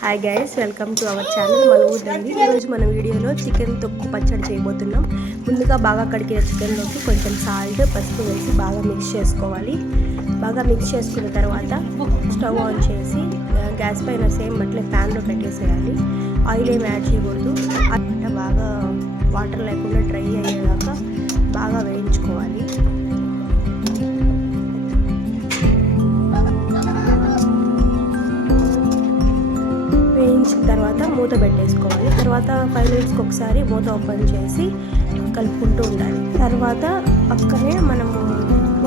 Hi guys, welcome to our channel మన ఊరిదండి. ఈరోజు మన వీడియోలో చికెన్ తొక్కు పచ్చడి చేయబోతున్నాం. ముందుగా బాగా కడిగిన చికెన్లోకి కొంచెం సాల్ట్, పసుపు వేసి బాగా మిక్స్ చేసుకోవాలి. బాగా మిక్స్ చేసుకున్న తర్వాత స్టవ్ ఆన్ చేసి గ్యాస్ పైన సేమ్ అట్లే ప్యాన్లో పెట్టేసేయాలి. ఆయిల్ ఏమి యాడ్ చేయకూడదు. అట్లా బాగా వాటర్ లేకుండా డ్రై అయ్యేదాకా బాగా వేయించుకోవాలి. తర్వాత మూత పెట్టేసుకోవాలి. తర్వాత 5 మినిట్స్కి ఒకసారి మూత ఓపెన్ చేసి కలుపుకుంటూ ఉండాలి. తర్వాత పక్కనే మనము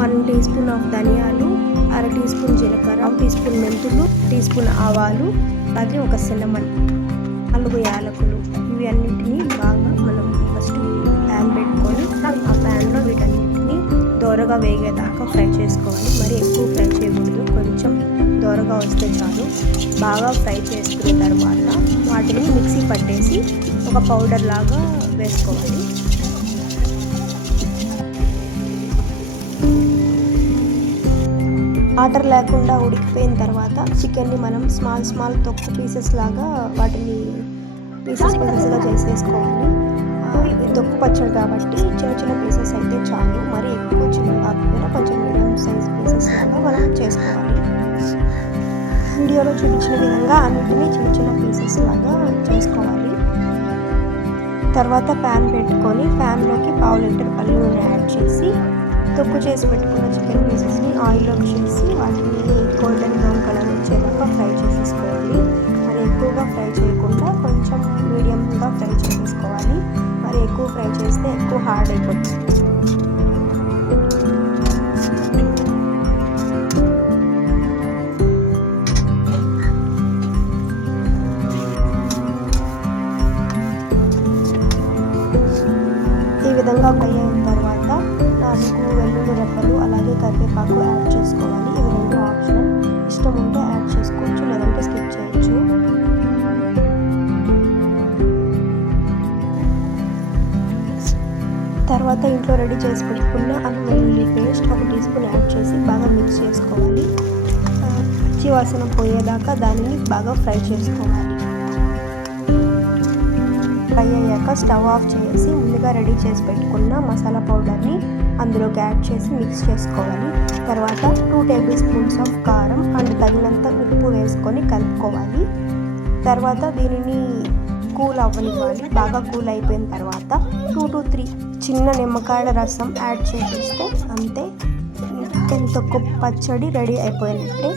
1 టీ స్పూన్ ఆఫ్ ధనియాలు, 1/2 టీ స్పూన్ జీలకర్ర, 1 టీ స్పూన్ మెంతులు, 1 టీ స్పూన్ ఆవాలు, అలాగే ఒక సిన్నమన్, 4 యాలకులు, ఇవి అన్నింటినీ బాగా మనం ఫస్ట్ ప్యాన్ పెట్టుకొని ఆ ప్యాన్లో వీటన్నిటిని దోరగా వేగేదాకా ఫ్రై చేసుకోవాలి. మరి ఎక్కువ ఫ్రై చేయకూడదు, కొంచెం దోరగా వస్తే చాలు. బాగా ఫ్రై చేసుకున్న తర్వాత వాటిని మిక్సీ పట్టేసి ఒక పౌడర్ లాగా వేసుకోవాలి. వాటర్ లేకుండా ఉడికిపోయిన తర్వాత చికెన్ని మనం స్మాల్ తొక్కు పీసెస్ లాగా వాటిని పీసెస్గా చేసేసుకోవాలి. తొక్కు పచ్చడి కాబట్టి చిన్న పీసెస్ అయితే చాలు. మరి ఎక్కువ చిన్న కాకపోయినా కొంచెం మీడియం సైజ్ పీసెస్ లాగా మనం చేసుకోవాలి. వీడియోలో చూపించిన విధంగా అన్నిటినీ చిన్న పీసెస్ లాగా చేసుకోవాలి. తర్వాత ప్యాన్ పెట్టుకొని ప్యాన్లోకి 1/2 లీటర్ పల్లి నూనె యాడ్ చేసి తొక్కు చేసి పెట్టుకున్న చికెన్ పీసెస్ని ఆయిల్లో చేసి వాటిని గోల్డెన్ బ్రౌన్ కలర్ వచ్చేదాకా ఫ్రై చేసేసుకోవాలి. మరి ఎక్కువగా ఫ్రై చేయకుండా కొంచెం మీడియంగా ఫ్రై చేసేసుకోవాలి. మరి ఎక్కువ ఫ్రై చేస్తే ఎక్కువ హార్డ్ అయిపోతుంది. ఈ విధంగా ఫ్రై అయిన తర్వాత 4 వెల్లుల్లి రెబ్బలు అలాగే కరివేపాకు యాడ్ చేసుకోవాలి. ఇవి 2 ఆప్షనల్, ఇష్టం ఉంటే యాడ్ చేసుకోవచ్చు, లేదంటే స్కిప్ చేయొచ్చు. తర్వాత ఇంట్లో రెడీ చేసి పెట్టుకున్న అల్లం వెల్లుల్లి పేస్ట్ 1 టీ స్పూన్ యాడ్ చేసి బాగా మిక్స్ చేసుకోవాలి. పచ్చి వాసన పోయేదాకా దానిని బాగా ఫ్రై చేసుకోవాలి. ఫ్రై అయ్యాక స్టవ్ ఆఫ్ చేసి ముందుగా రెడీ చేసి పెట్టుకున్న మసాలా పౌడర్ని అందులోకి యాడ్ చేసి మిక్స్ చేసుకోవాలి. తర్వాత 2 టేబుల్ స్పూన్స్ ఆఫ్ కారం అండ్ తగినంత ఉప్పు వేసుకొని కలుపుకోవాలి. తర్వాత దీనిని కూల్ అవ్వనివ్వాలి. బాగా కూల్ అయిపోయిన తర్వాత 2 to 3 చిన్న నిమ్మకాయల రసం యాడ్ చేస్తే అంతే, చికెన్ తొక్కు పచ్చడి రెడీ అయిపోయినట్టే.